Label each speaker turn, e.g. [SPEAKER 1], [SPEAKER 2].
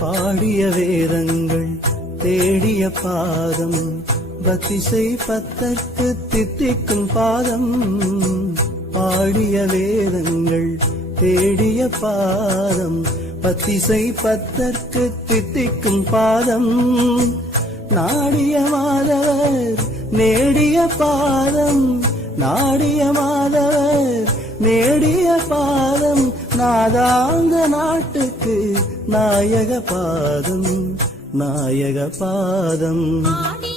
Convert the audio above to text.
[SPEAKER 1] பாடிய வேதங்கள் தேடிய பாதம் பக்திசை பத்தற்கு தித்திக்கும் பாதம் பாடிய வேதங்கள் தேடிய பாதம் பத்திசை பத்தற்கு தித்திக்கும் பாதம் நாடிய மாதவர் நேடிய பாதம் நாடிய மாதவர் நேடிய பாதம் நாதாந்த நாட்டுக்கு நாயக பாதம் நாயக பாதம்